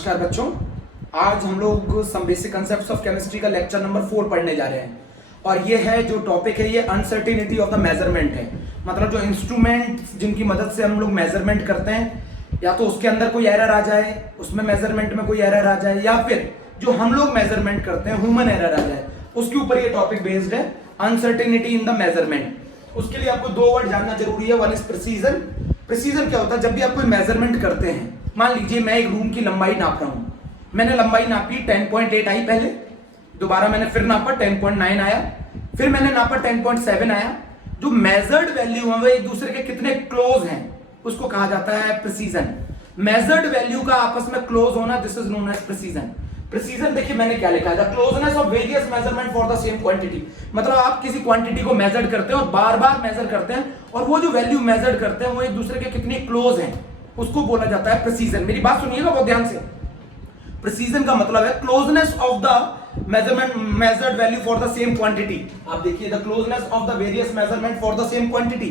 नमस्कार बच्चों, आज हम लोग some basic concepts of chemistry का लेक्चर नंबर 4 पढ़ने जा रहे हैं। और ये है जो टॉपिक है, ये अनसर्टेनिटी ऑफ द मेजरमेंट है। मतलब जो इंस्ट्रूमेंट जिनकी मदद से हम लोग मेजरमेंट करते हैं, या तो उसके अंदर कोई एरर आ जाए, उसमें मेजरमेंट में कोई एरर आ जाए, या फिर जो हम लोग मेजरमेंट करते हैं ह्यूमन एरर आ जाए, उसके ऊपर ये टॉपिक बेस्ड है, अनसर्टेनिटी इन द मेजरमेंट। उसके लिए आपको दो वर्ड जानना जरूरी है। One is precision. प्रिसीजन क्या होता है? जब भी आप कोई मेजरमेंट करते हैं, मान लीजिए मैं एक रूम की लंबाई नाप रहा हूं, मैंने लंबाई नापी 10.8 आई पहले, दोबारा मैंने फिर नापा 10.9 आया, फिर मैंने नापा 10.7 आया। जो मेजर्ड वैल्यू है वो एक दूसरे के कितने क्लोज हैं, उसको कहा जाता है प्रिसीजन। मेजर्ड वैल्यू का आपस में क्लोज होना, this is known as precision. Precision देखिए मैंने क्या लिखा है, closeness of various measurement for the same quantity. मतलब आप किसी क्वांटिटी को मेजर करते हैं और बार बार मेजर करते हैं, और वो जो वैल्यू मेजर करते हैं वो एक दूसरे के कितने क्लोज हैं, उसको बोला जाता है प्रिसीजन। मेरी बात सुनिएगा बहुत ध्यान से। प्रिसीजन का मतलब है closeness of the measurement measured value for the same quantity. आप देखिए, the closeness of the various measurement for the same quantity.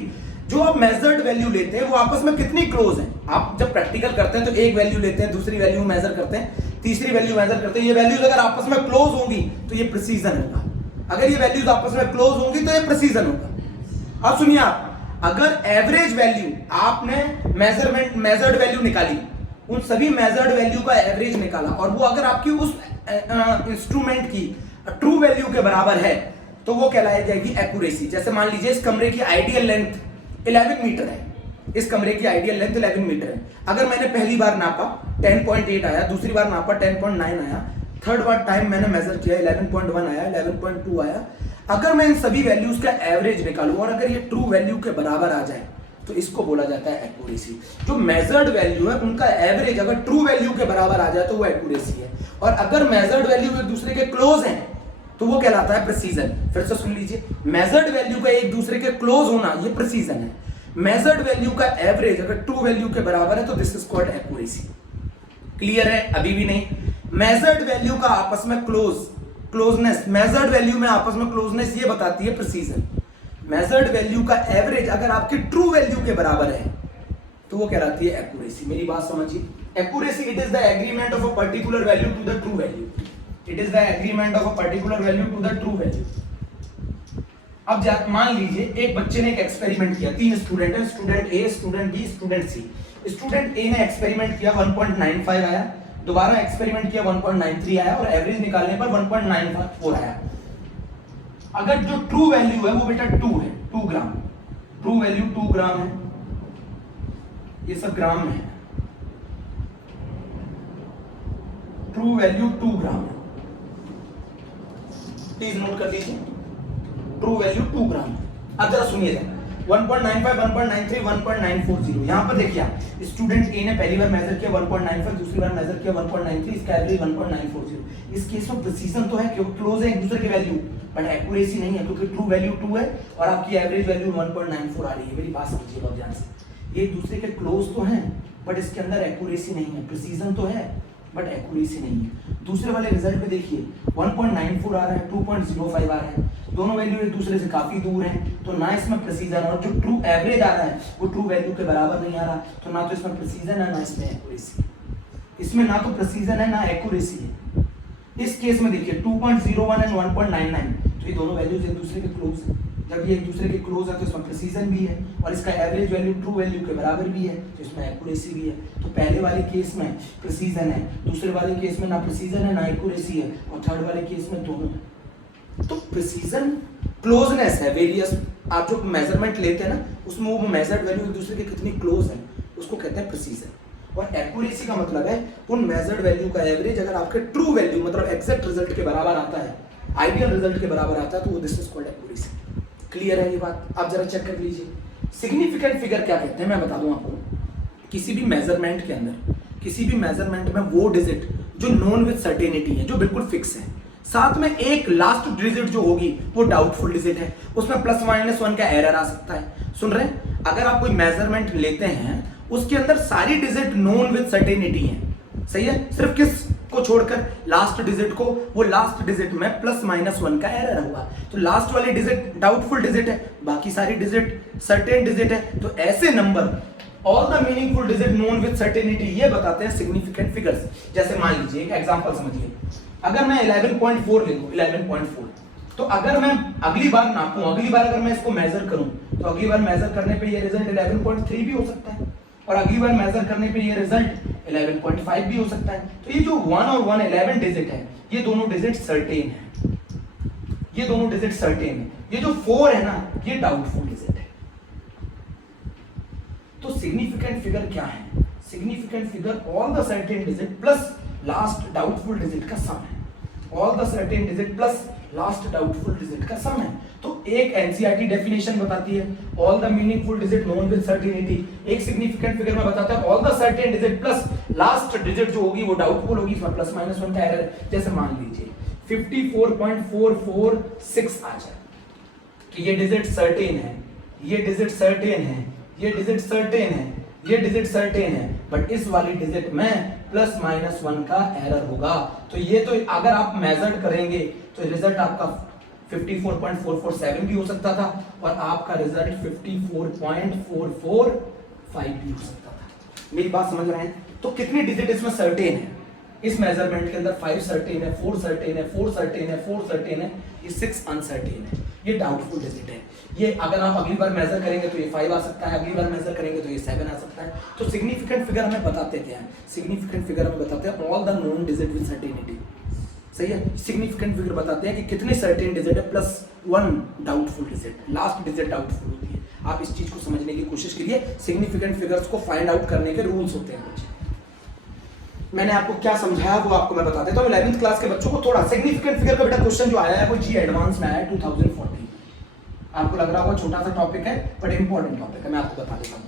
जो आप मेजर्ड वैल्यू लेते हैं वो आपस में कितनी क्लोज हैं। आप जब प्रैक्टिकल करते हैं तो एक वैल्यू लेते हैं, दूसरी वैल्यू मेजर करते हैं, तीसरी वैल्यू मेजर करते हैं। ये वैल्यूज अगर आपस में क्लोज होंगी तो ये प्रिसीजन होगा। अगर ये वैल्यूज आपस में क्लोज होंगी तो ये प्रिसीजन होगा। अब सुनिए, आप अगर एवरेज वैल्यू आपने मेजर्ड वैल्यू निकाली, उन सभी मेजर्ड वैल्यू का एवरेज निकाला, और वो अगर आपकी उस इंस्ट्रूमेंट की ट्रू वैल्यू के बराबर है, तो वो कहलाई जाएगी एक्यूरेसी। जैसे मान लीजिए इस कमरे की आइडियल लेंथ 11 मीटर है, इस कमरे की आइडियल लेंथ 11 मीटर है। अगर मैंने पहली बार नापा 10.8 आया, दूसरी बार नापा 10.9 आया, थर्ड बार टाइम मैंने मेजर किया 11.1 आया, 11.2 आया। अगर मैं इन सभी वैल्यूज का एवरेज निकालूं और अगर ये ट्रू वैल्यू के बराबर आ जाए तो इसको बोला जाता है एक्यूरेसी। जो मेजर्ड वैल्यू है उनका एवरेज अगर ट्रू वैल्यू के बराबर आ जाए तो वो एक्यूरेसी है, और अगर मेजर्ड वैल्यू एक दूसरे के क्लोज हैं तो वो कहलाता है प्रिसीजन। फिर से सुन लीजिए, मेजर्ड वैल्यू का एक दूसरे के क्लोज होना ये प्रिसीजन है। मेजर्ड वैल्यू का एवरेज अगर ट्रू वैल्यू के बराबर है तो this is called accuracy. Clear है? अभी भी नहीं। मेजर्ड वैल्यू का आपस में क्लोजनेस, मेजर्ड वैल्यू में आपस में क्लोजनेस ये बताती है प्रिसीजन। मेजर्ड वैल्यू का एवरेज अगर आपकी ट्रू वैल्यू के बराबर है तो वो कहलाती है एक्यूरेसी। मेरी बात समझिए, accuracy it is the agreement of a particular value to the true value. It is the agreement of a particular value to the true value. अब मान लीजिए एक बच्चे ने एक एक्सपेरिमेंट किया, 3 स्टूडेंट है, student A, student B, student C. Student A ने एक्सपेरिमेंट किया 1.95 आया, दोबारा एक्सपेरिमेंट किया 1.93 आया, और एवरेज निकालने पर 1.94 आया। अगर जो ट्रू वैल्यू है वो बेटा 2 है, 2 ग्राम। ट्रू वैल्यू 2 ग्राम है, ये सब ग्राम में है। ट्रू वैल्यू 2 ग्राम है, प्लीज नोट कर लीजिए। ट्रू वैल्यू 2 ग्राम। अब जरा सुनिएगा, 1.95, 1.93, 1.940। यहां पर देखिए, स्टूडेंट ए ने पहली बार मेजर किया 1.95, दूसरी बार मेजर किया 1.93, इसका एवरेज 1.940। इस केस में प्रिसीजन तो है क्योंकि क्लोज है एक दूसरे के वैल्यू, बट एक्यूरेसी नहीं है क्योंकि ट्रू वैल्यू 2 है और आपकी एवरेज वैल्यू 1.94 आ रही है। मेरी बात समझिए बहुत ध्यान से, ये एक दूसरे के क्लोज तो हैं बट इसके अंदर एक्यूरेसी नहीं है। प्रिसीजन तो है बट एक्यूरेसी नहीं है। दूसरे वाले रिजल्ट में देखिए 1.94 आ रहा है, 2.05 आ रहा है, दोनों वैल्यू एक दूसरे से काफी दूर हैं, तो ना इसमें प्रिसीजन, और जो ट्रू एवरेज आ रहा है वो ट्रू वैल्यू के बराबर नहीं आ रहा, तो ना तो इसमें प्रिसीजन है ना इसमें एक्यूरेसी। इसमें ना तो प्रिसीजन है ना एक्यूरेसी है। इस केस में देखिए 2.01 एंड 1.99, तो ये दोनों वैल्यूज एक दूसरे के क्लोज हैं। जब ये एक दूसरे के क्लोज है तो इसमें प्रिसीजन भी है, और इसका एवरेज वैल्यू ट्रू वैल्यू के बराबर भी है, तो इसमें एक्यूरेसी भी है। तो पहले वाले केस में प्रिसीजन है, दूसरे वाले केस में ना प्रिसीजन है ना एक्यूरेसी है, और थर्ड वाले केस में दोनों है। तो प्रिसीजन क्लोजनेस है, वेरियस आप जो मेजरमेंट लेते हैं ना उसमें वो मेजर्ड वैल्यू एक दूसरे के कितनी क्लोज है उसको कहते हैं प्रिसीजन। और एक्यूरेसी का मतलब है उन मेजर्ड वैल्यू का एवरेज अगर आपके ट्रू वैल्यू मतलब एग्जैक्ट रिजल्ट के बराबर आता है, आइडियल रिजल्ट के बराबर आता है, तो वो this is called accuracy. Clear है ये बात? आप जरा चेक कर लीजिए। सिग्निफिकेंट फिगर क्या कहते हैं मैं बता दूं आपको। किसी भी मेजरमेंट के अंदर, किसी भी मेजरमेंट में वो डिजिट जो नोन विद सर्टेनिटी है, जो बिल्कुल फिक्स है, साथ में एक लास्ट डिजिट जो होगी वो डाउटफुल डिजिट है, उसमें ±1 का एरर आ सकता है। सुन रहे हैं? अगर आप कोई मेजरमेंट लेते हैं उसके अंदर सारी डिजिट नोन विद सर्टेनिटी है, सही है, सिर्फ किस को छोड़कर लास्ट डिजिट को, वो लास्ट डिजिट में ±1 का एरर हुआ, तो लास्ट वाली डिजिट डाउटफुल डिजिट है, बाकी सारी डिजिट सर्टेन डिजिट है। तो ऐसे number all the meaningful digit known with certainty, ये बताते हैं सिग्निफिकेंट फिगर्स। जैसे मान लीजिए एक एग्जांपल समझिए, अगर मैं 11.4 लिखूं 11.4, तो अगर मैं अगली बार नापूं, अगली बार अगर मैं इसको मेजर करूं, तो अगली बार मेजर करने पे ये रिजल्ट 11.3 भी हो सकता है, और अगली बार मेजर करने पे ये रिजल्ट 11.5 भी हो सकता है। तो ये जो 1 और 1 11 डिजिट है, ये दोनों डिजिट सर्टेन है, ये दोनों डिजिट सर्टेन है। ये जो 4 है ना, ये डाउटफुल डिजिट है। तो सिग्निफिकेंट फिगर क्या है? Significant figure all the certain digit plus last doubtful digit का सम है। All the certain digit plus last doubtful digit का सम है। तो एक एनसीईआरटी डेफिनेशन बताती है all the meaningful digit known with certainty, एक सिग्निफिकेंट फिगर में बताता है all the certain digit plus last digit जो होगी वो डाउटफुल होगी, इसमें प्लस माइनस 1 का एरर है। जैसे मान लीजिए 54.446 आ जाए कि ये डिजिट सर्टेन है, ये डिजिट सर्टेन है, ये डिजिट सर्टेन है, ये डिजिट सर्टेन है, बट इस वाली डिजिट में प्लस माइनस 1 का एरर होगा। तो ये तो अगर आप मेजर करेंगे तो रिजल्ट आपका 54.447 भी हो सकता था, और आपका रिजल्ट 54.445 भी हो सकता था। मेरी बात समझ रहे हैं? तो कितनी डिजिट इसमें सर्टेन है? इस मेजरमेंट के अंदर 5 सर्टेन है, 4 सर्टेन है, 4 सर्टेन है, 4 सर्टेन है, ये 6 अनसर्टेन है, ये डाउटफुल डिजिट है। ये अगर आप अगली बार मेजर करेंगे तो ये 5 आ सकता है, अगली बार मेजर करेंगे तो ये 7 आ सकता है। तो सिग्निफिकेंट फिगर हमें बताते क्या है? सिग्निफिकेंट फिगर हमें बताते हैं all the known digit with certainty. सही है, सिग्निफिकेंट फिगर बताते हैं कि कितने सर्टेन डिजिट है plus 1 doubtful digit, last digit doubtful होती है। आप इस चीज को समझने की कोशिश करिए। सिग्निफिकेंट फिगर्स को फाइंड आउट करने के रूल्स होते हैं कुछ। मैंने आपको क्या समझाया वो आपको मैं बता देता हूँ। 11th क्लास के बच्चों को थोड़ा सिग्निफिकेंट फिगर का बेटा क्वेश्चन जो आया है वो जी एडवांस में आया है 2014। आपको लग रहा होगा छोटा सा टॉपिक है, बट इंपॉर्टेंट टॉपिक है, मैं आपको बता देता हूँ।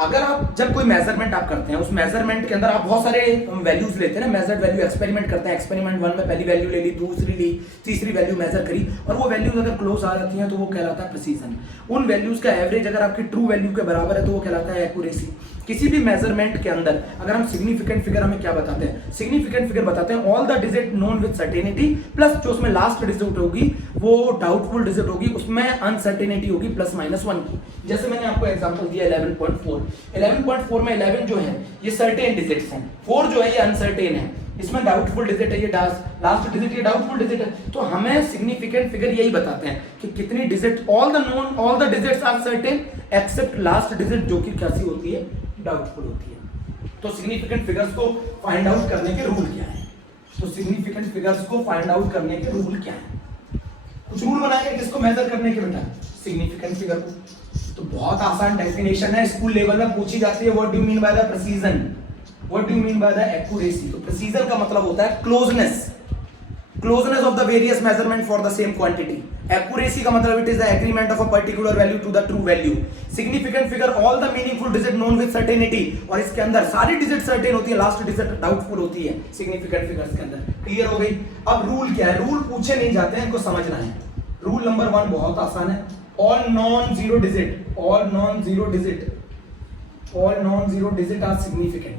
अगर आप जब कोई मेजरमेंट आप करते हैं, उस मेजरमेंट के अंदर आप बहुत सारे वैल्यूज लेते हैं ना, मेजर्ड वैल्यू एक्सपेरिमेंट करते हैं। एक्सपेरिमेंट 1 में पहली वैल्यू ले ली, दूसरी ली, तीसरी वैल्यू मेजर करी, और वो वैल्यूज अगर क्लोज आ जाती हैं तो वो कहलाता है प्रिसीजन। उन वैल्यूज का एवरेज अगर आपकी ट्रू वैल्यू के बराबर है तो वो कहलाता है एक्यूरेसी। किसी भी मेजरमेंट के अंदर अगर हम सिग्निफिकेंट फिगर हमें क्या बताते हैं? सिग्निफिकेंट फिगर बताते हैं all the digit known with certainty plus जो उसमें लास्ट डिजिट होगी वो डाउटफुल डिजिट होगी, उसमें अनसर्टेनिटी होगी प्लस माइनस 1 की। जैसे मैंने आपको एग्जांपल दिया 11.4 11.4 में 11 जो है ये सर्टेन डिजिट्स हैं, 4 जो है ये अनसर्टेन है, इसमें डाउटफुल डिजिट है, ये लास्ट डिजिट ये डाउटफुल डिजिट है। तो हमें सिग्निफिकेंट फिगर यही बताते हैं कि कितनी digit all the digits are certain except last digit जो कि कैसी होती है? डाउटफुल होती है। तो सिग्निफिकेंट फिगर्स को फाइंड आउट करने के रूल क्या है? तो सिग्निफिकेंट फिगर्स को फाइंड आउट करने के रूल क्या है? कुछ रूल बनाएंगे किसको मेजर करने के बेटा? सिग्निफिकेंट फिगर को। तो बहुत आसान डेफिनेशन है, स्कूल लेवल में पूछी जाती है। What do you mean by the precision? What do you mean by the accuracy? तो प्रिसीजन का मतलब होता है closeness, closeness of the various measurement for the same quantity. Accuracy का मतलब it is the agreement of a particular value to the true value. Significant figure all the meaningful digit known with certainty, और इसके अंदर सारी digit certain होती है, last digit doubtful होती है सिग्निफिकेंट फिगर्स के अंदर। क्लियर हो गई? अब रूल क्या है? रूल पूछे नहीं जाते हैं, इनको समझना है। रूल नंबर 1 बहुत आसान है, all non zero digit are significant.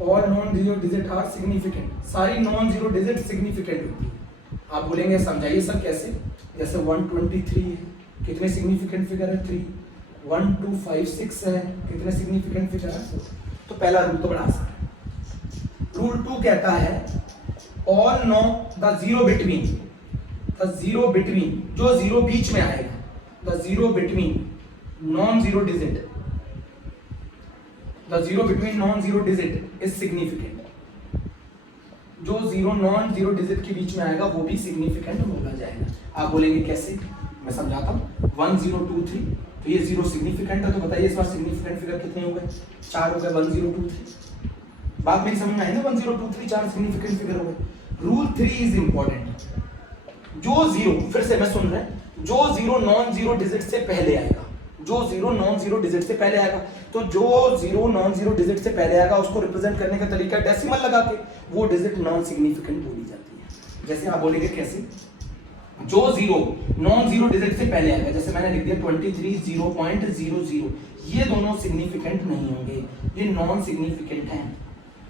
All non zero digit are significant, सारी नॉन जीरो डिजिट सिग्निफिकेंट होती है। आप बोलेंगे समझाइए सर कैसे? जैसे 123 है, कितने सिग्निफिकेंट फिगर है? 3। 1256 है, कितने सिग्निफिकेंट फिगर है? 4। तो पहला रूल तो बड़ा आसान है। रूल 2 कहता है all know the zero between, जो जीरो बीच में आएगा, the zero between non zero digit, the zero between non zero digit is significant. जो जीरो नॉन जीरो डिजिट के बीच में आएगा वो भी सिग्निफिकेंट होगा जाएगा। आप बोलेंगे कैसे? मैं समझाता हूँ। 1023, तो ये जीरो सिग्निफिकेंट है, तो बताइए इस बार सिग्निफिकेंट फिगर कितने हो गए? 4 हो गए। 1023, बात मेरी समझ में आई ना? 1023 4 सिग्निफिकेंट फिगर हो गए। Rule 3 is important. जो जीरो, फिर से मैं सुन रहे हैं, जो जीरो नॉन जीरो डिजिट से पहले आएगा, जो जीरो नॉन जीरो डिजिट से पहले आएगा, तो जो जीरो नॉन जीरो डिजिट से पहले आएगा उसको रिप्रेजेंट करने का तरीका डेसिमल लगा के, वो डिजिट नॉन सिग्निफिकेंट बोली जाती है। जैसे आप बोलेंगे कैसे? जो जीरो नॉन जीरो डिजिट से पहले आएगा, जैसे मैंने लिख दिया 23 0.00, ये दोनों सिग्निफिकेंट नहीं होंगे, ये नॉन सिग्निफिकेंट हैं।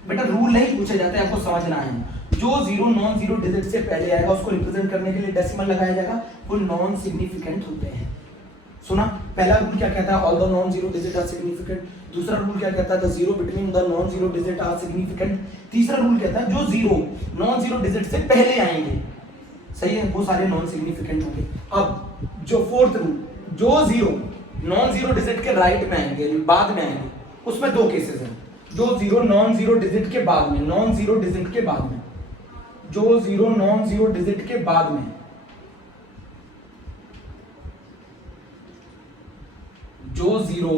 बेटा रूल नहीं पूछे जाते, आपको समझना है। जो जीरो नॉन जीरो डिजिट से पहले आएगा उसको रिप्रेजेंट करने के लिए डेसिमल लगाया जाएगा, वो नॉन सिग्निफिकेंट होते हैं। सुना? पहला रूल क्या कहता है? All the non zero digit are significant. दूसरा रूल क्या कहता है? The zero between the non zero digit are significant. तीसरा रूल कहता है जो जीरो नॉन जीरो डिजिट से पहले आएंगे, सही है, वो सारे नॉन सिग्निफिकेंट होंगे। अब जो फोर्थ रूल, जो जीरो नॉन जीरो डिजिट के राइट में आएंगे, बाद में आएंगे, उसमें दो केसेस हैं। जो जीरो नॉन जीरो डिजिट के बाद में, नॉन जीरो डिजिट के बाद में, जो जीरो नॉन जीरो डिजिट के बाद में, जो जीरो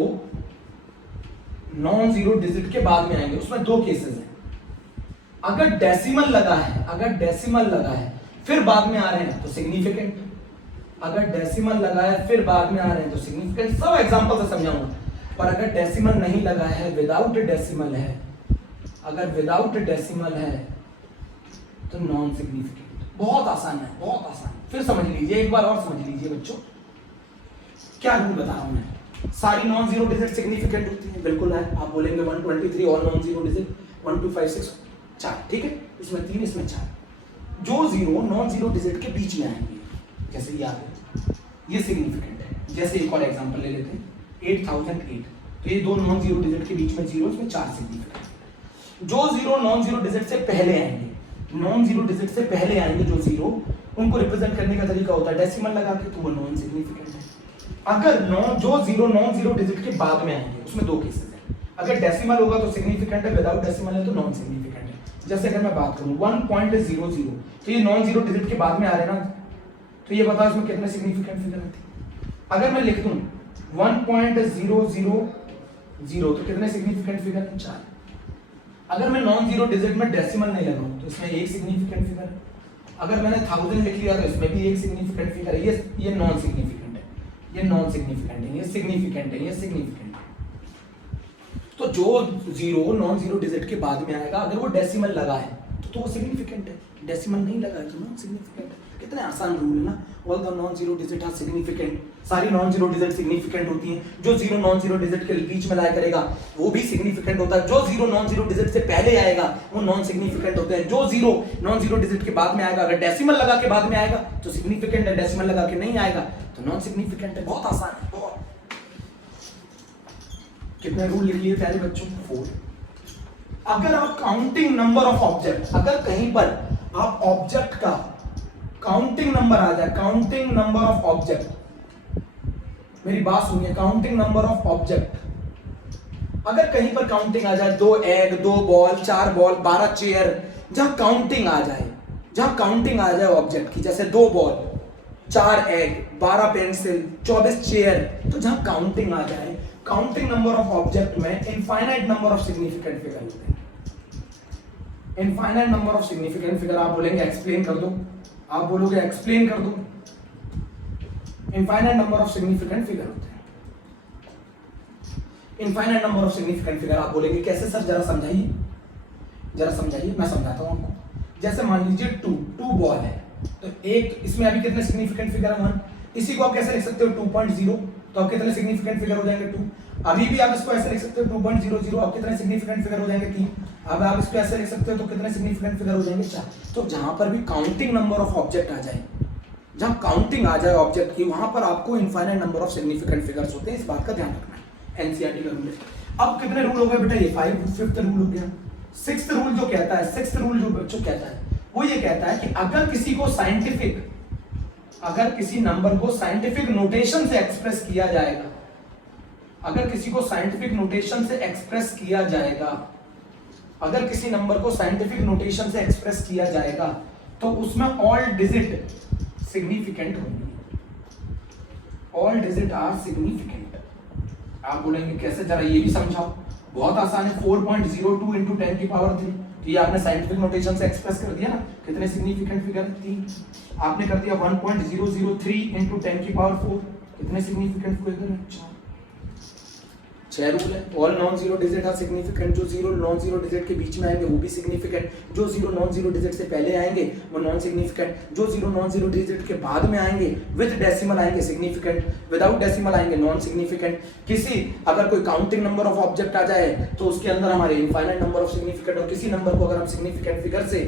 नॉन जीरो डिजिट के बाद में आएंगे, उसमें दो केसेस हैं। अगर डेसिमल लगा है, अगर डेसिमल लगा है फिर बाद में आ रहे हैं तो सिग्निफिकेंट। अगर डेसिमल लगा है फिर बाद में आ रहे हैं तो सिग्निफिकेंट। सब एग्जांपल से समझाऊंगा। पर अगर डेसिमल नहीं लगा है, विदाउट डेसिमल है, अगर विदाउट डेसिमल है तो नॉन सिग्निफिकेंट। बहुत आसान है, बहुत आसान। फिर समझ लीजिए, एक बार और समझ लीजिए बच्चों, क्या रूल बता रहा हूं मैं। सारी नॉन जीरो डिजिट सिग्निफिकेंट होती है, बिल्कुल है। आप बोलेंगे 123 और नॉन जीरो डिजिट 1 2 5 6 4, ठीक है, इसमें 3 इसमें 4। जो जीरो नॉन जीरो डिजिट के बीच में आएंगे, जैसे ये आ गया, ये सिग्निफिकेंट है। जैसे एक और एग्जांपल ले लेते हैं, 8008, तो ये दो नॉन जीरो डिजिट के बीच में जीरो, इसमें 4 सिग्निफिकेंट। जो जीरो नॉन जीरो डिजिट से पहले आएंगे, नॉन जीरो डिजिट से पहले आएंगे जो जीरो, उनको रिप्रेजेंट करने का तरीका होता है डेसिमल लगा के, तो वो नॉन सिग्निफिकेंट है। अगर जो जीरो नॉन जीरो डिजिट के बाद में आएंगे, उसमें दो केसेस हैं। अगर डेसिमल होगा तो सिग्निफिकेंट है, विदाउट डेसिमल है तो नॉन सिग्निफिकेंट है। जैसे अगर मैं बात करूं 1.00, तो ये नॉन जीरो डिजिट के बाद में आ रहे हैं ना, तो ये बताओ इसमें कितने सिग्निफिकेंट फिगर आते हैं। अगर मैं लिख दूं 1.000, तो कितने सिग्निफिकेंट फिगर हैं? 4। अगर मैं नॉन जीरो डिजिट में डेसिमल नहीं लगाऊं तो इसमें एक सिग्निफिकेंट फिगर है। अगर मैंने 1000 लिख लिया तो इसमें भी एक सिग्निफिकेंट फिगर है। ये नॉन सिग्निफिकेंट है, ये नॉन सिग्निफिकेंट है, ये सिग्निफिकेंट है, ये सिग्निफिकेंट है। तो जो जीरो नॉन जीरो डिजिट के बाद में आएगा, अगर वो डेसिमल लगा है तो वो सिग्निफिकेंट है, डेसिमल नहीं लगा है तो नॉन सिग्निफिकेंट है। कितने आसान रूल है ना। All the non zero digit are significant. सारी नॉन जीरो डिजिट सिग्निफिकेंट होती हैं। जो जीरो नॉन जीरो डिजिट के बीच में लाया करेगा वो भी सिग्निफिकेंट होता है। जो जीरो नॉन जीरो डिजिट से पहले आएगा वो नॉन सिग्निफिकेंट होते हैं। जो जीरो नॉन जीरो डिजिट के बाद में आएगा, अगर डेसिमल लगा के बाद में आएगा तो सिग्निफिकेंट है, डेसिमल लगा के नहीं आएगा तो नॉन सिग्निफिकेंट है। बहुत आसान है, बहुत। कितने रूल लिख लिए प्यारे बच्चों? 4। अगर आप काउंटिंग नंबर ऑफ ऑब्जेक्ट, अगर कहीं पर आप ऑब्जेक्ट का काउंटिंग नंबर आ जाए, काउंटिंग नंबर ऑफ ऑब्जेक्ट, मेरी बात सुनिए, काउंटिंग नंबर ऑफ ऑब्जेक्ट, अगर कहीं पर काउंटिंग आ जाए, 2 एग, 2 बॉल, 4 बॉल, 12 चेयर, जहां काउंटिंग आ जाए, जहां काउंटिंग आ जाए ऑब्जेक्ट की, जैसे 2 बॉल, 4 एग, 12 पेंसिल, 24 चेयर, तो जहां काउंटिंग आ जाए, काउंटिंग नंबर ऑफ ऑब्जेक्ट में infinite number of significant figure होते हैं। Infinite number of significant figure, आप बोलेंगे एक्सप्लेन कर दो, आप बोलोगे एक्सप्लेन कर दो। Infinite number of significant figure होते हैं। Infinite number of significant figure, आप बोलेंगे कैसे सर, जरा समझाइए, जरा समझाइए, मैं समझाता हूं आपको। जैसे मान लीजिए 2 बॉल है, तो एक इसमें अभी कितने सिग्निफिकेंट फिगर है? 1। इसी को आप कैसे लिख सकते हो? 2.0, तो आप कितने सिग्निफिकेंट फिगर हो जाएंगे? 2। अभी भी आप इसको ऐसे लिख सकते हो 2.00, आप कितने सिग्निफिकेंट फिगर हो जाएंगे? 3। अब आप इसको ऐसे लिख सकते हो तो कितने सिग्निफिकेंट फिगर हो जाएंगे? 4। तो जहां पर भी काउंटिंग नंबर ऑफ ऑब्जेक्ट आ जाए, जहां काउंटिंग आ जाए ऑब्जेक्ट की, वहां पर आपको infinite number of significant figures होते हैं। इस बात का ध्यान रखना है, एनसीईआरटी का रूल है। अब कितने रूल हो गए बेटा? ये 5th रूल हो गया। 6th रूल जो कहता है, 6th रूल जो बच्चों कहता है, वो ये कहता है कि अगर किसी को साइंटिफिक, अगर किसी नंबर को साइंटिफिक नोटेशन से एक्सप्रेस किया जाएगा, अगर किसी को साइंटिफिक नोटेशन से एक्सप्रेस किया जाएगा, अगर किसी नंबर को साइंटिफिक नोटेशन से एक्सप्रेस किया जाएगा, तो उसमें ऑल डिजिट सिग्निफिकेंट होंगे। All digit are significant. आप बोलेंगे कैसे, जरा ये भी समझाओ। बहुत आसान है। 4.02 × 10 की पावर 3, तो ये आपने साइंटिफिक नोटेशन से एक्सप्रेस कर दिया ना। कितने सिग्निफिकेंट फिगर? 3। आपने कर दिया 1.003 × 10 की पावर 4, कितने सिग्निफिकेंट फिगर है? 4। 6 रूल है। All non zero digit are significant. जो जीरो नॉन जीरो डिजिट के बीच में आएंगे वो भी सिग्निफिकेंट। जो जीरो नॉन जीरो डिजिट से पहले आएंगे वो नॉन सिग्निफिकेंट। जो जीरो नॉन जीरो डिजिट के बाद में आएंगे विद डेसिमल आएंगे सिग्निफिकेंट, विदाउट डेसिमल आएंगे नॉन सिग्निफिकेंट। किसी अगर कोई काउंटिंग नंबर ऑफ ऑब्जेक्ट आ जाए तो उसके अंदर हमारे इनफाइनाइट नंबर ऑफ सिग्निफिकेंट, और किसी नंबर को अगर हम सिग्निफिकेंट फिगर से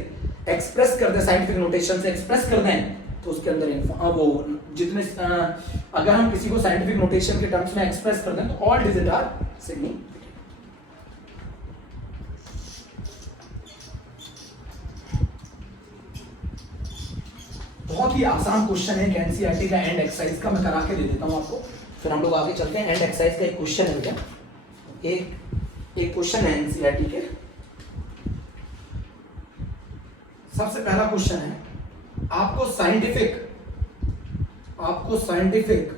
एक्सप्रेस कर दें, साइंटिफिक नोटेशन से एक्सप्रेस कर दें, तो उसके अंदर वो जितने अगर हम किसी को साइंटिफिक नोटेशन के टर्म्स में एक्सप्रेस कर दें तो ऑल डिजिट आर सिग्निफिकेंट। बहुत ही आसान क्वेश्चन है एनसीईआरटी का एंड एक्सरसाइज का, मैं करा के दे देता हूं आपको, फिर हम लोग आगे चलते हैं। एंड एक्सरसाइज का एक क्वेश्चन है क्या, एक क्वेश्चन है एनसीईआरटी के। सबसे पहला क्वेश्चन है, आपको साइंटिफिक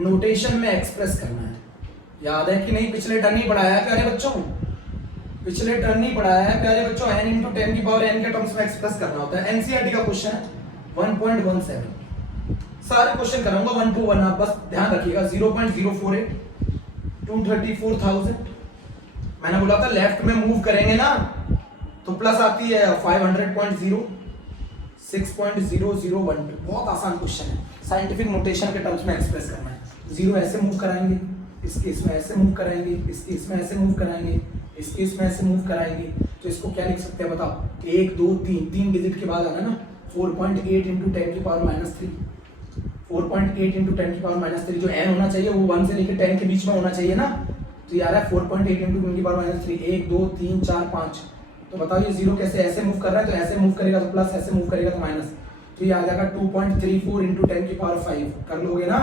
नोटेशन में एक्सप्रेस करना है। याद है कि नहीं, पिछले टर्म ही पढ़ाया है प्यारे बच्चों, पिछले टर्म ही पढ़ाया है प्यारे बच्चों, n × 10⁻n के टर्म्स में एक्सप्रेस करना होता है। एनसीईआरटी का क्वेश्चन है 1.17, सारे क्वेश्चन कराऊंगा 1 to 1, आप बस ध्यान रखिएगा। 0.048, 234,000, मैंने बोला था लेफ्ट में मूव करेंगे ना तो प्लस आती है 500.0, 6.0012। बहुत आसान क्वेश्चन है, साइंटिफिक नोटेशन के टर्म्स में एक्सप्रेस करना है। 0 ऐसे मूव कराएंगे, इसके इसमें ऐसे मूव कराएंगे, इसके इसमें ऐसे मूव कराएंगे, इसके इसमें ऐसे मूव कराएंगे, तो इसको क्या लिख सकते हैं बताओ? 1 2 3 डिजिट के बाद आना ना, 4.8 × 10⁻³ 3, 4.8 × 10⁻³ जो n होना चाहिए वो 1 से लेकर 10 के बीच में होना चाहिए ना, तो ये आ रहा है 4.8 × 10⁻³ 1 2 3 4 5। तो बताओ ये 0 कैसे ऐसे मूव कर रहा है, तो ऐसे मूव करेगा तो प्लस, ऐसे मूव करेगा तो माइनस, तो ये आ जाएगा 2.34 × 10⁵ कर लोगे ना।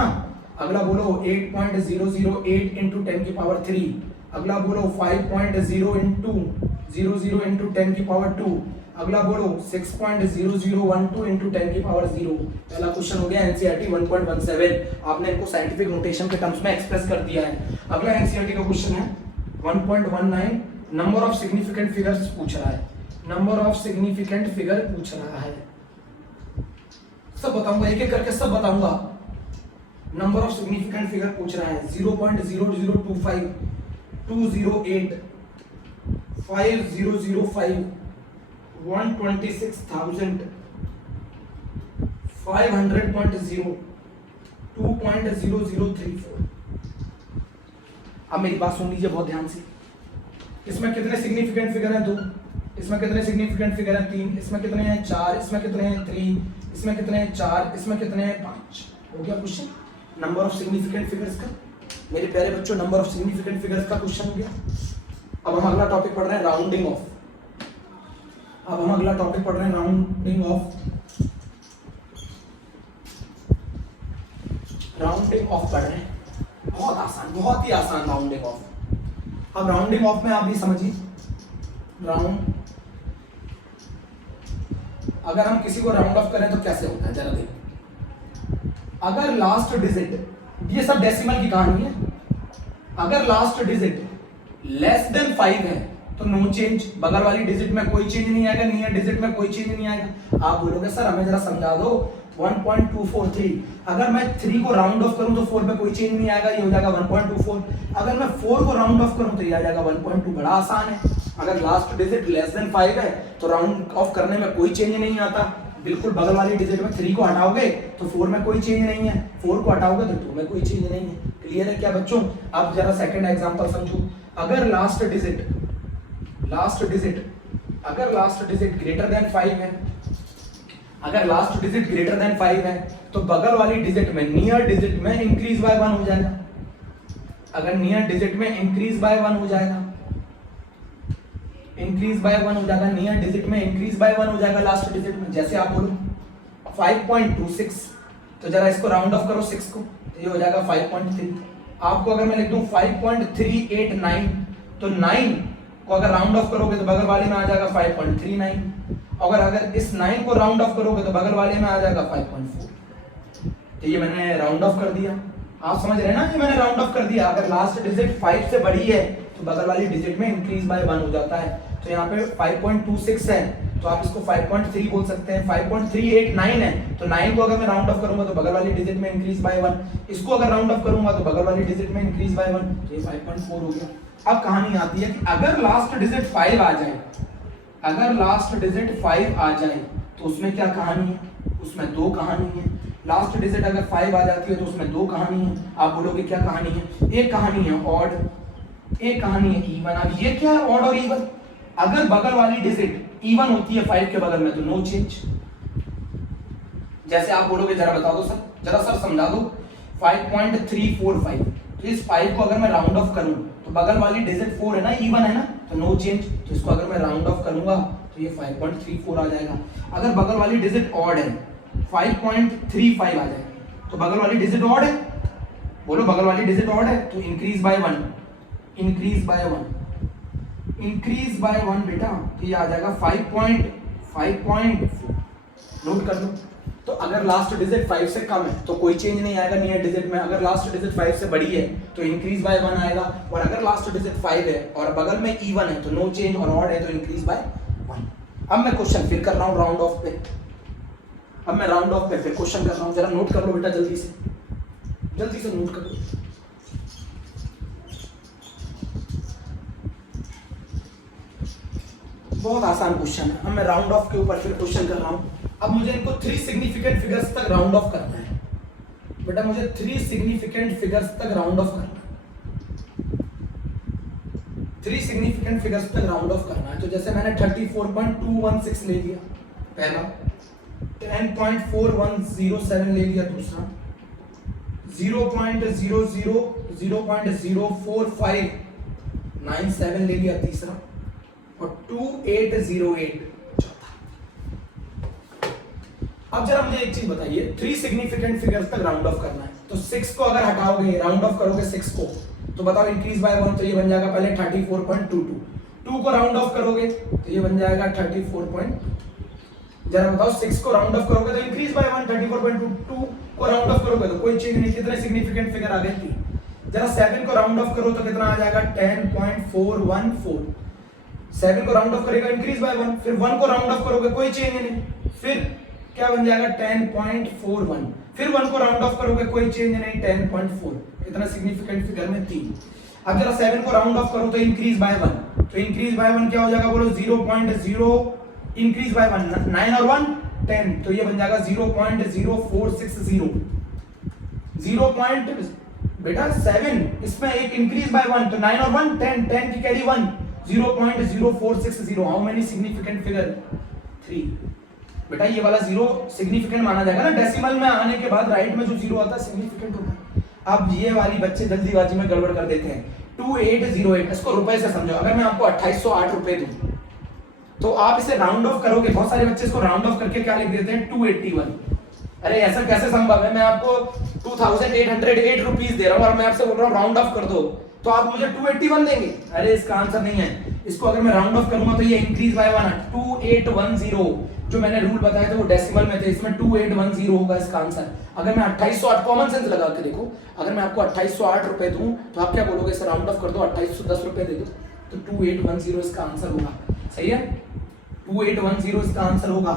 अगला बोलो 8.008 × 10⁻³, अगला बोलो 5.0 × 10⁻², अगला बोलो 6.0012 × 10⁻0। पहला क्वेश्चन हो गया एनसीईआरटी 1.17, आपने इनको साइंटिफिक नोटेशन के टर्म्स में एक्सप्रेस कर दिया है। अगला एनसीईआरटी का क्वेश्चन है 1.19, नंबर ऑफ सिग्निफिकेंट फिगर्स पूछ रहा है, नंबर ऑफ सिग्निफिकेंट फिगर पूछ रहा है। सब बताऊंगा, एक एक करके सब बताऊंगा। नंबर ऑफ सिग्निफिकेंट फिगर पूछ रहा है 0.0025, 208, 5005, 126,000, 500.0, 2.0034। अब मेरी बात सुन लीजिए बहुत ध्यान से। इसमें कितने सिग्निफिकेंट फिगर हैं? 2। इसमें कितने सिग्निफिकेंट फिगर हैं? 3। इसमें कितने हैं? 4। इसमें कितने हैं? 3। इसमें कितने हैं? 4। इसमें कितने हैं? 5। हो गया question number of significant figures का। मेरे प्यारे बच्चों, नंबर ऑफ सिग्निफिकेंट फिगर्स का क्वेश्चन हो गया। अब हम अगला टॉपिक पढ़ रहे हैं राउंडिंग ऑफ। राउंडिंग ऑफ पढ़ रहे हैं, बहुत आसान, बहुत ही आसान राउंडिंग ऑफ। अब राउंडिंग ऑफ में आप भी समझिए, अगर हम किसी को राउंड ऑफ करें तो कैसे होता है जरा देखो। अगर लास्ट डिजिट, ये सब डेसिमल की कहानी है, अगर लास्ट डिजिट लेस देन 5 है तो नो चेंज, बगल वाली डिजिट में कोई चेंज नहीं आएगा, नियर डिजिट में कोई चेंज नहीं आएगा। आप बोलोगे सर हमें जरा समझा दो 1.243, अगर मैं 3 को राउंड ऑफ करूं तो 4 में कोई चेंज नहीं आएगा, ये हो जाएगा 1.24। अगर मैं 4 को राउंड ऑफ करूं तो ये आ जाएगा 1.2। बड़ा आसान है। अगर लास्ट डिजिट लेस देन 5 है तो राउंड ऑफ करने में कोई चेंज नहीं आता, बिल्कुल बगल वाली डिजिट में 3 को हटाओगे तो 4 में कोई चेंज नहीं है, 4 को हटाओगे तो 2 में कोई चेंज नहीं है। क्लियर है क्या बच्चों? अब जरा सेकंड एग्जांपल समझो। अगर लास्ट डिजिट ग्रेटर देन 5 है, अगर लास्ट डिजिट ग्रेटर देन 5 है तो बगल वाली डिजिट में, नियर डिजिट में इंक्रीज बाय 1 हो जाएगा। अगर नियर डिजिट में इंक्रीज बाय 1 हो जाएगा, नियर डिजिट में इंक्रीज बाय 1 हो जाएगा लास्ट डिजिट में। जैसे आप बोलो 5.26, तो जरा इसको राउंड ऑफ करो 6 को, तो ये हो जाएगा 5.3। आपको अगर मैं लिख दूं 5.389, तो 9 को अगर राउंड ऑफ करोगे तो बगल वाले में आ जाएगा 5.39। अगर इस 9 को राउंड ऑफ करोगे तो बगल वाले में आ जाएगा 5.4। तो ये मैंने राउंड ऑफ कर दिया। आप समझ रहे हैं ना कि मैंने राउंड ऑफ कर दिया। अगर लास्ट डिजिट 5 से बड़ी है तो बगल वाली डिजिट में इंक्रीज बाय 1 हो जाता है। तो यहाँ पे 5.26 है तो आप इसको 5.3 बोल सकते हैं। 5.389 है तो 9 को अगर मैं राउंड ऑफ करूंगा तो बगल वाली डिजिट में इंक्रीज बाय 1, इसको अगर राउंड ऑफ करूंगा तो बगल वाली डिजिट में इंक्रीज बाय 1, तो ये 5.4 हो गया। अब कहानी आती है कि अगर लास्ट डिजिट 5 आ जाए, तो उसमें क्या कहानी है? उसमें 2 कहानी है। लास्ट डिजिट अगर 5 आ जाती है तो उसमें 2 कहानी है। आप बोलोगे क्या कहानी है? एक कहानी है ऑड, एक कहानी है इवन। अब ये क्या है ऑड और इवन? अगर बगल वाली डिजिट इवन होती है 5 के बगल में तो नो चेंज, जैसे आप बोलोगे जरा बता दो सर, जरा सर समझा दो 5.345, तो इस 5 को अगर मैं राउंड ऑफ करूं तो बगल वाली डिजिट 4 है ना, इवन है ना, तो नो चेंज, तो इसको अगर मैं राउंड ऑफ करूंगा तो ये 5.34 आ जाएगा। अगर बगल वाली डिजिट ऑड है 5.35 आ जाएगा, तो बगल वाली डिजिट ऑड है, बोलो बगल वाली डिजिट ऑड है, तो increase by 1, increase by 1, increase by 1 बेटा, तो ये आ जाएगा 5.4, नोट कर लो। तो अगर लास्ट डिजिट 5 से कम है तो कोई चेंज नहीं आएगा नियर डिजिट में, अगर लास्ट डिजिट 5 से बड़ी है तो इंक्रीज बाय 1 आएगा, और अगर लास्ट डिजिट 5 है और बगल में इवन है तो नो चेंज, और ऑड है तो इंक्रीज बाय 1। अब मैं क्वेश्चन फिर कर रहा हूं राउंड ऑफ पे, अब मैं राउंड ऑफ पे फिर क्वेश्चन कर रहा हूं, जरा नोट कर लो बेटा, जल्दी से नोट कर लो। बहुत आसान क्वेश्चन है। अब मैं राउंड ऑफ के ऊपर फिर क्वेश्चन कर रहा हूं। अब मुझे इनको 3 सिग्निफिकेंट फिगर्स तक राउंड ऑफ करना है बेटा, मुझे 3 सिग्निफिकेंट फिगर्स तक राउंड ऑफ करना है, 3 सिग्निफिकेंट फिगर्स तक राउंड ऑफ करना है। तो जैसे मैंने 34.216 ले लिया पहला, 10.4107 ले लिया दूसरा, 0.0004597 ले लिया तीसरा, और 2808 चौथा। अब जरा मुझे एक चीज बताइए, 3 सिग्निफिकेंट फिगर्स तक राउंड ऑफ करना है, तो 6 को अगर हटाओगे, राउंड ऑफ करोगे 6 को, तो बताओ इंक्रीज बाय 1, तो ये बन जाएगा पहले 34.22, 2 को राउंड ऑफ करोगे तो ये बन जाएगा 34. जरा बताओ 6 को राउंड ऑफ करोगे तो इंक्रीज बाय 1 34.22, 2 को राउंड ऑफ करोगे तो कोई चेंज नहीं, कितने सिग्निफिकेंट फिगर आ गए 3। जरा 7 को राउंड ऑफ करो तो कितना आ जाएगा 10.414, 7 को राउंड ऑफ करेगा इंक्रीज बाय 1, फिर 1 को राउंड ऑफ करोगे कोई चेंज नहीं, फिर क्या बन जाएगा 10.41, फिर 1 को राउंड ऑफ करोगे कोई चेंज नहीं 10.4, कितना सिग्निफिकेंट फिगर में 3। अब जरा 7 को राउंड ऑफ करो तो इंक्रीज बाय 1, तो इंक्रीज बाय 1 क्या हो जाएगा बोलो 0.0, इंक्रीज बाय 1 9 और 1 10, तो ये बन जाएगा 0.0460, 0. बेटा 7 इसमें एक इंक्रीज बाय 1, तो 9 और 1 10, 10 की carry 1, 0.0460, how many significant figure 3। बेटा ये वाला 0 सिग्निफिकेंट माना जाएगा ना, डेसिमल में आने के बाद राइट में जो 0 आता है सिग्निफिकेंट होता है। अब ये वाली बच्चे जल्दीबाजी में गड़बड़ कर देते हैं, 2808, इसको रुपए से समझो, अगर मैं आपको 2808 रुपए दूं तो आप इसे राउंड ऑफ करोगे, बहुत सारे बच्चे इसको राउंड ऑफ करके क्या लिख देते हैं 281, अरे ऐसा कैसे संभव है, मैं आपको 2808 रुपीस दे रहा हूं और मैं आपसे बोल रहा हूं राउंड ऑफ कर दो, तो आप मुझे 281 देंगे, अरे इसका आंसर नहीं है। इसको अगर मैं राउंड ऑफ करूंगा तो ये इंक्रीज बाय 1 2810, जो मैंने रूल बताया था वो डेसिमल में थे, इसमें 2810 होगा इसका आंसर। अगर मैं 2808, कॉमन सेंस लगा के देखो, अगर मैं आपको 2808 रुपए दूं तो आप क्या बोलोगे, इसे राउंड ऑफ कर दो 2810 रुपए दे दो, तो 2810 इसका आंसर होगा, सही है 2810 इसका आंसर होगा।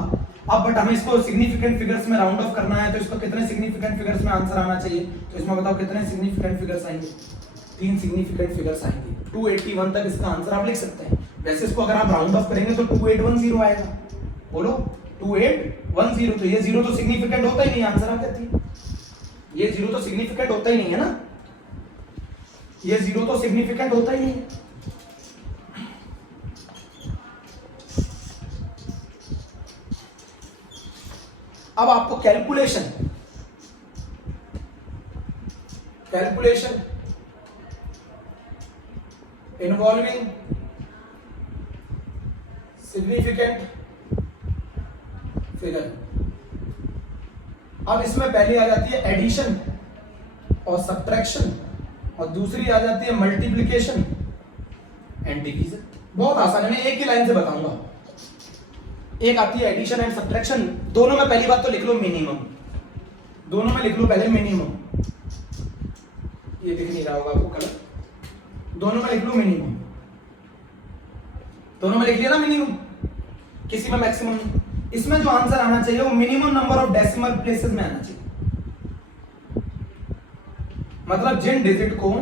अब बट हमें इसको सिग्निफिकेंट फिगर्स में राउंड ऑफ करना है, तो इसको कितने सिग्निफिकेंट फिगर्स में आंसर आना चाहिए, तो इसमें बताओ कितने सिग्निफिकेंट फिगर्स आएंगे, 3 सिग्निफिकेंट फिगर्स आएंगे, 281 तक इसका आंसर आप लिख सकते हैं। वैसे इसको अगर आप राउंड ऑफ करेंगे तो 2810 आएगा, बोलो 2810, तो ये 0 तो सिग्निफिकेंट होता ही नहीं, आंसर आ जाती है, ये 0 तो सिग्निफिकेंट होता ही नहीं है ना, ये 0 तो सिग्निफिकेंट होता ही नहीं है। अब आपको कैलकुलेशन इन्वॉल्विंग सिग्निफिकेंट फिगर, अब इसमें पहली आ जाती है एडिशन और सब्ट्रैक्शन, और दूसरी आ जाती है मल्टीप्लिकेशन एंड डिवीजन। बहुत आसान है, मैं एक ही लाइन से बताऊंगा। एक आती है एडिशन एंड सब्ट्रैक्शन, दोनों में पहली बात तो लिख लो मिनिमम, दोनों में लिख लो पहले मिनिमम, ये दिख नहीं रहा होगा आपको कलर, दोनों में लिख लो मिनिमम, दोनों में लिख लिया ना मिनिमम, किसी में मैक्सिमम। इसमें जो आंसर आना चाहिए वो minimum number of decimal places में आना चाहिए, मतलब जिन डिजिट को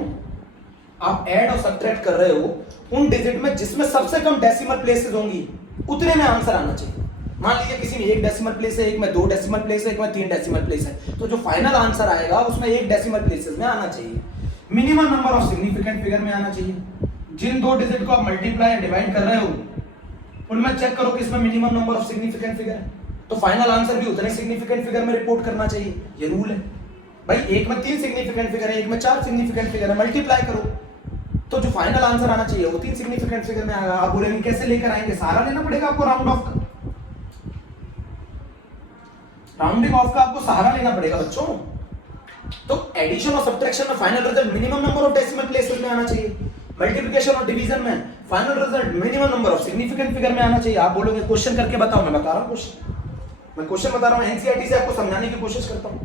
आप ऐड और सब्ट्रैक्ट कर रहे हो उन डिजिट में जिसमें सबसे कम डेसिमल प्लेसेस होंगी उतने में आंसर आना चाहिए। मान लीजिए किसी में 1 डेसिमल प्लेस है, एक में 2 डेसिमल प्लेस है, एक में 3 डेसिमल प्लेस है, तो जो फाइनल आंसर आएगा उसमें 1 डेसिमल प्लेसेस में आना चाहिए, minimum number of significant figure में आना चाहिए। जिन 2 डिजिट को आप मल्टीप्लाई या डिवाइड कर रहे हो उनमें चेक करो किसमें minimum number of significant figure है, तो फाइनल आंसर भी उतने सिग्निफिकेंट फिगर में रिपोर्ट करना चाहिए, ये रूल है भाई। एक में 3 सिग्निफिकेंट फिगर है, एक में 4 सिग्निफिकेंट फिगर है, मल्टीप्लाई करो तो जो फाइनल आंसर आना चाहिए वो 3 सिग्निफिकेंट फिगर में आएगा। आप बोलेंगे कैसे लेकर आएंगे, सहारा लेना पड़ेगा आपको राउंड ऑफ का, राउंडिंग ऑफ का आपको सहारा लेना पड़ेगा बच्चों। तो एडिशन और सब्ट्रैक्शन में final result minimum number of decimal places में आना चाहिए, मल्टीप्लिकेशन और डिवीजन में final result minimum number of significant figure में आना चाहिए। आप बोलोगे क्वेश्चन करके बताओ, मैं बता रहा हूं क्वेश्चन, मैं क्वेश्चन बता रहा हूं, एनसीईआरटी से आपको समझाने की कोशिश करता हूं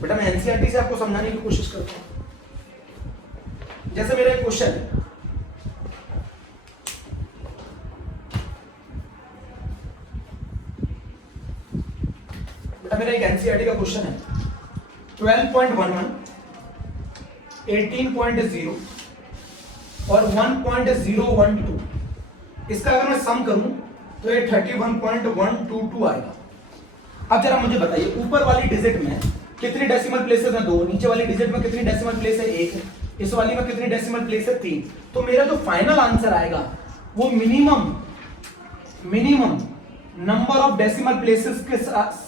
बेटा, मैं एनसीईआरटी से आपको समझाने की कोशिश करता हूं। जैसे मेरा एक क्वेश्चन है, बेटा मेरा एक एनसीईआरटी का क्वेश्चन है 12.11, 18.0 और 1.012। इसका अगर मैं सम करूं तो ये 31.122 आएगा। अब जरा मुझे बताइए ऊपर वाली डिजिट में कितनी डेसिमल प्लेसेस हैं, 2, नीचे वाली डिजिट में कितनी डेसिमल प्लेस है, 1 है, इस वाली में कितनी डेसिमल प्लेस है, 3। तो मेरा जो फाइनल आंसर आएगा वो minimum number of decimal places के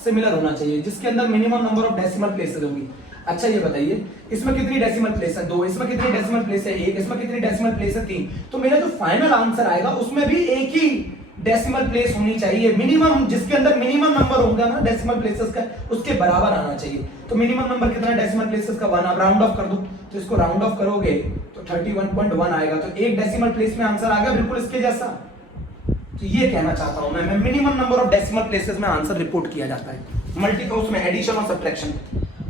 सिमिलर होना चाहिए, जिसके अंदर minimum number of decimal places होंगी। अच्छा ये बताइए इसमें कितनी डेसिमल प्लेस है, 2, इसमें कितनी डेसिमल प्लेस है, 1, इसमें कितनी डेसिमल प्लेस है, 3। तो मेरा जो फाइनल आंसर आएगा उसमें भी एक ही डेसिमल प्लेस होनी चाहिए, मिनिमम, जिसके अंदर मिनिमम नंबर होगा ना डेसिमल प्लेसेस का, उसके बराबर आना चाहिए। तो मिनिमम नंबर कितना डेसिमल प्लेसेस का, 1। आप राउंड ऑफ कर दो तो इसको राउंड ऑफ करोगे तो 31.1 आएगा। तो एक डेसिमल प्लेस में आंसर आ गया बिल्कुल इसके जैसा। तो ये कहना चाहता हूं मैं minimum number of decimal places में आंसर रिपोर्ट किया जाता है, मल्टी उसमें एडिशन और subtraction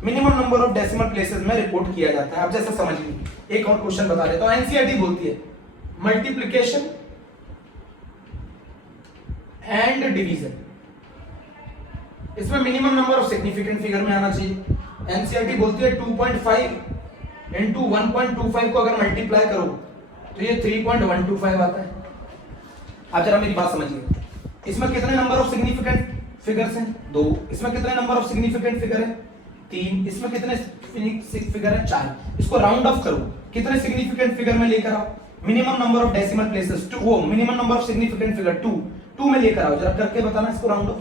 minimum number of decimal places में रिपोर्ट किया जाता है। आप जैसे समझ लीजिए एक और क्वेश्चन बता देता हूं, एनसीईआरटी बोलती है मल्टीप्लिकेशन एंड डिवीजन, इसमें minimum number of significant figure में आना चाहिए। एनसीईआरटी बोलती है 2.5 इंटू 1.25 को अगर मल्टीप्लाई करो तो ये 3.125 आता है। आप जरा मेरी बात समझिए, इसमें कितने नंबर ऑफ सिग्निफिकेंट फिगर्स हैं, 2, इसमें कितने नंबर ऑफ सिग्निफिकेंट फिगर है, 3, इसमें कितने फिगर है, 4। इसको राउंड ऑफ करो, कितने सिग्निफिकेंट फिगर में लेकर आओ, minimum number of decimal places 2, वो minimum number of significant figure 2 में लेकर आओ, जरा करके बताना इसको राउंड ऑफ।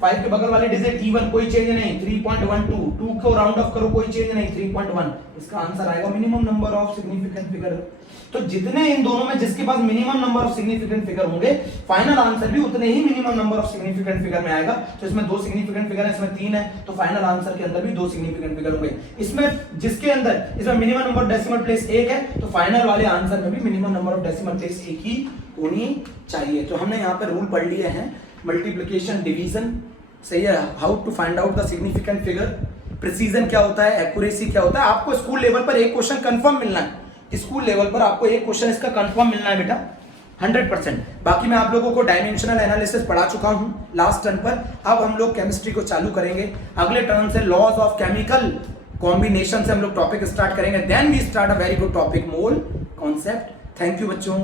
5 के बगल वाले डिजिट इवन, कोई चेंज नहीं, 3.12, 2 को राउंड ऑफ करो, कोई चेंज नहीं, 3.1। इसका आंसर आएगा minimum number of significant figure. तो जितने इन दोनों में जिसके पास minimum number of significant figure होंगे, फाइनल आंसर भी उतने ही minimum number of significant figure में आएगा। तो इसमें 2 सिग्निफिकेंट फिगर है, इसमें 3 है, तो फाइनल आंसर के अंदर भी 2 सिग्निफिकेंट फिगर होंगे। इसमें जिसके अंदर इसमें minimum number of decimal place 1 है, तो फाइनल वाले आंसर में भी minimum number of decimal place 1 ही होनी चाहिए। तो हमने यहाँ पर रूल पढ़ लिए हैं, मल्टीप्लिकेशन, डिवीजन, सही है, how to find out the significant figure, precision क्या होता है, एक्यूरेसी क्या होता है। आपको स्कूल लेवल पर एक क्वेश्चन कंफर्म मिलना है, स्कूल लेवल पर आपको एक क्वेश्चन इसका कंफर्म मिलना है बेटा, 100%। बाकी मैं आप लोगों को डायमेंशनल एनालिसिस पढ़ा चुका हूं लास्ट टर्म पर। अब हम लोग केमिस्ट्री को चालू करेंगे, अगले टर्म से लॉज ऑफ केमिकल कॉम्बिनेशन से हम लोग टॉपिक स्टार्ट करेंगे। Then we start a very good topic, mole concept. Thank you बच्चों।